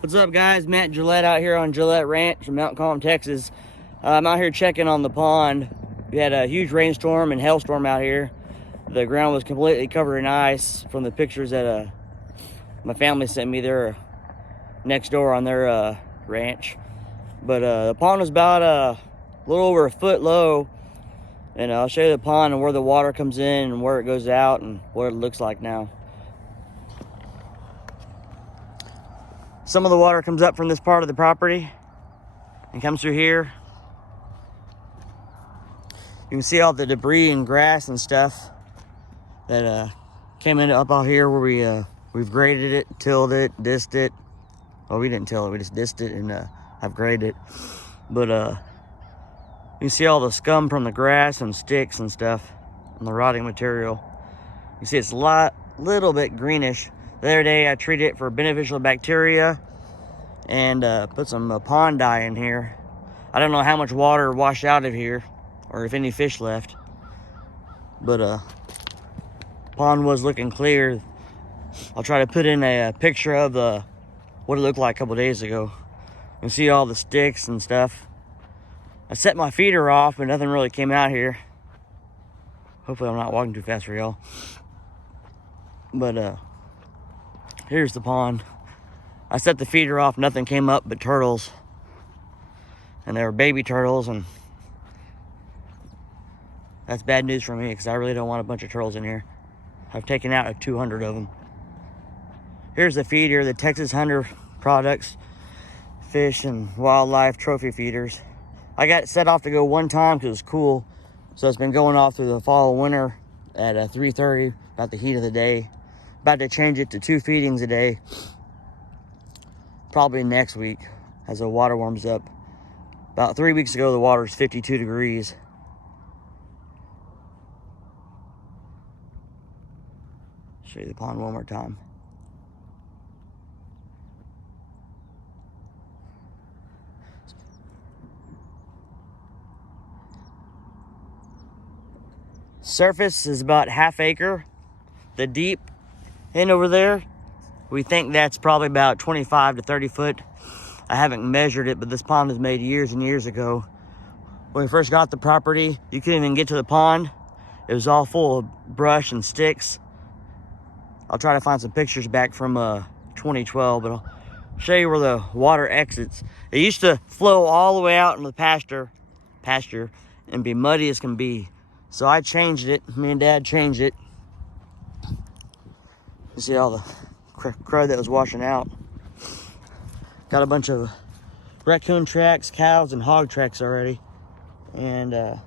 What's up, guys? Matt Gillette out here on Gillette-Ranch in Mount Calm, Texas. I'm out here checking on the pond. We had a huge rainstorm and hailstorm out here. The ground was completely covered in ice from the pictures that my family sent me. They're next door on their ranch. But the pond was about a little over a foot low. And I'll show you the pond and where the water comes in and where it goes out and what it looks like now. Some of the water comes up from this part of the property and comes through here. You can see all the debris and grass and stuff that came in up out here where we've graded it, tilled it, dissed it. Well, we didn't till it, we just dissed it and I've graded it. But you can see all the scum from the grass and sticks and stuff and the rotting material. You see it's a little bit greenish. The other day I treated it for beneficial bacteria and put some pond dye in here. I don't know how much water washed out of here or if any fish left, but pond was looking clear. I'll try to put in a picture of what it looked like a couple days ago. You can see all the sticks and stuff. I set my feeder off, but nothing really came out here. Hopefully I'm not walking too fast for y'all. But here's the pond. I set the feeder off, nothing came up but turtles. And they were baby turtles, and that's bad news for me because I really don't want a bunch of turtles in here. I've taken out 200 of them. Here's the feeder, the Texas Hunter Products Fish and Wildlife Trophy Feeders. I got it set off to go one time because it was cool. So it's been going off through the fall and winter at 3:30, about the heat of the day. About to change it to 2 feedings a day. Probably next week as the water warms up. About 3 weeks ago, the water was 52 degrees. Show you the pond one more time. Surface is about ½ acre. The deep end over there, we think that's probably about 25 to 30 foot. I haven't measured it, but this pond was made years and years ago. When we first got the property, you couldn't even get to the pond. It was all full of brush and sticks. I'll try to find some pictures back from 2012, but I'll show you where the water exits. It used to flow all the way out in the pasture and be muddy as can be. So I changed it, me and Dad changed it. You see all the crud that was washing out. Got a bunch of raccoon tracks, cows, and hog tracks already. And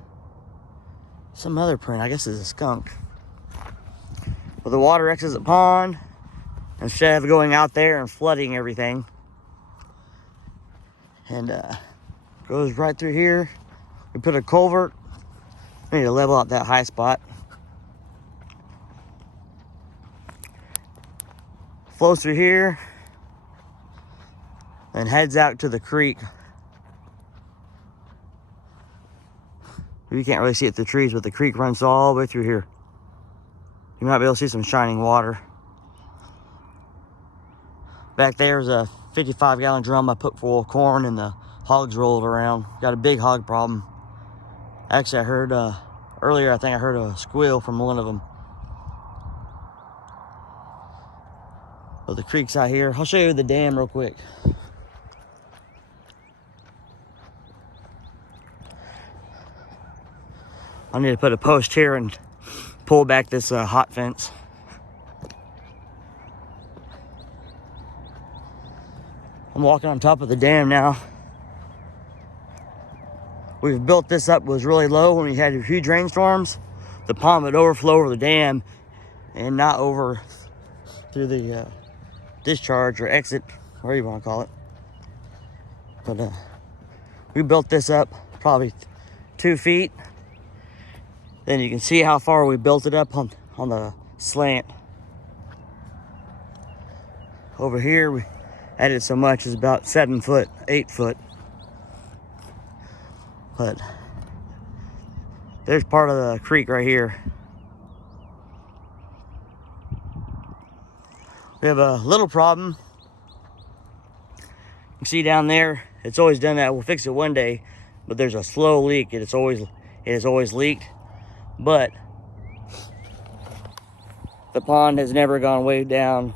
some other print, I guess it's a skunk. But the water exits the pond instead of going out there and flooding everything. And goes right through here. We put a culvert. We need to level out that high spot. Flows through here and heads out to the creek. You can't really see it through the trees, but the creek runs all the way through here. You might be able to see some shining water. Back there's a 55-gallon drum I put full of corn and the hogs rolled around. Got a big hog problem. Actually, I heard earlier, I think I heard a squeal from one of them. But the creek's out here. I'll show you the dam real quick. I need to put a post here and pull back this hot fence. I'm walking on top of the dam now. We've built this up, it was really low when we had huge rainstorms. The pond would overflow over the dam and not over through the discharge or exit, whatever you want to call it. But we built this up probably 2 feet. Then you can see how far we built it up on the slant. Over here we added so much as about 7 foot, 8 foot. But there's part of the creek right here. We have a little problem. You see down there, it's always done that. We'll fix it one day, but there's a slow leak. It has always leaked, but the pond has never gone way down.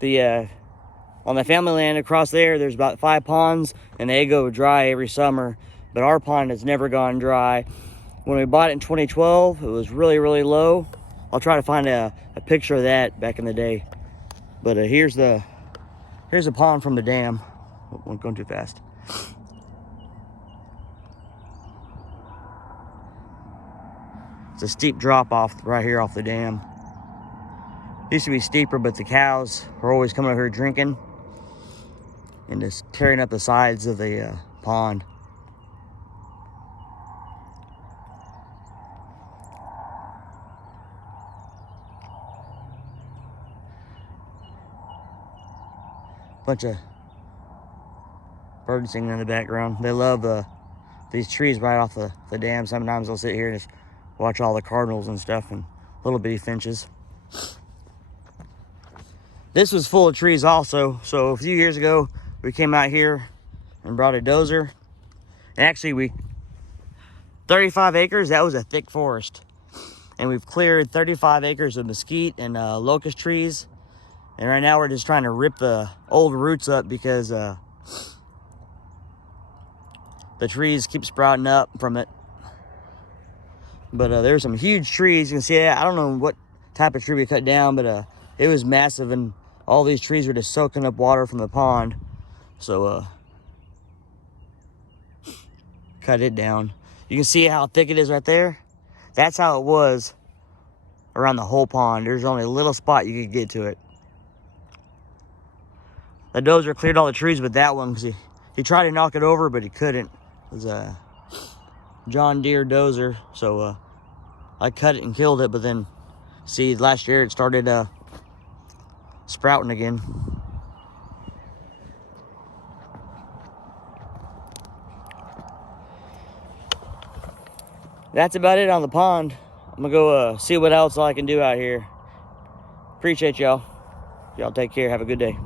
On the family land across there's about 5 ponds, and they go dry every summer, but our pond has never gone dry. When we bought it in 2012, it was really, really low. I'll try to find a picture of that back in the day. But here's the pond from the dam. I'm going too fast. It's a steep drop off right here off the dam. It used to be steeper, but the cows are always coming over here drinking and just tearing up the sides of the pond. Bunch of birds singing in the background. They love these trees right off the dam. Sometimes they'll sit here and just watch all the cardinals and stuff and little bitty finches. This was full of trees also. So a few years ago, we came out here and brought a dozer. And actually 35 acres, that was a thick forest. And we've cleared 35 acres of mesquite and locust trees. And right now we're just trying to rip the old roots up because the trees keep sprouting up from it. But there's some huge trees. You can see that. I don't know what type of tree we cut down, but it was massive, and all these trees were just soaking up water from the pond. So cut it down. You can see how thick it is right there. That's how it was around the whole pond. There's only a little spot you could get to it. The dozer cleared all the trees with that one because he tried to knock it over, but he couldn't. It was a John Deere dozer, so I cut it and killed it. But then, see, last year it started sprouting again. That's about it on the pond. I'm gonna go see what else I can do out here. Appreciate y'all. Y'all take care. Have a good day.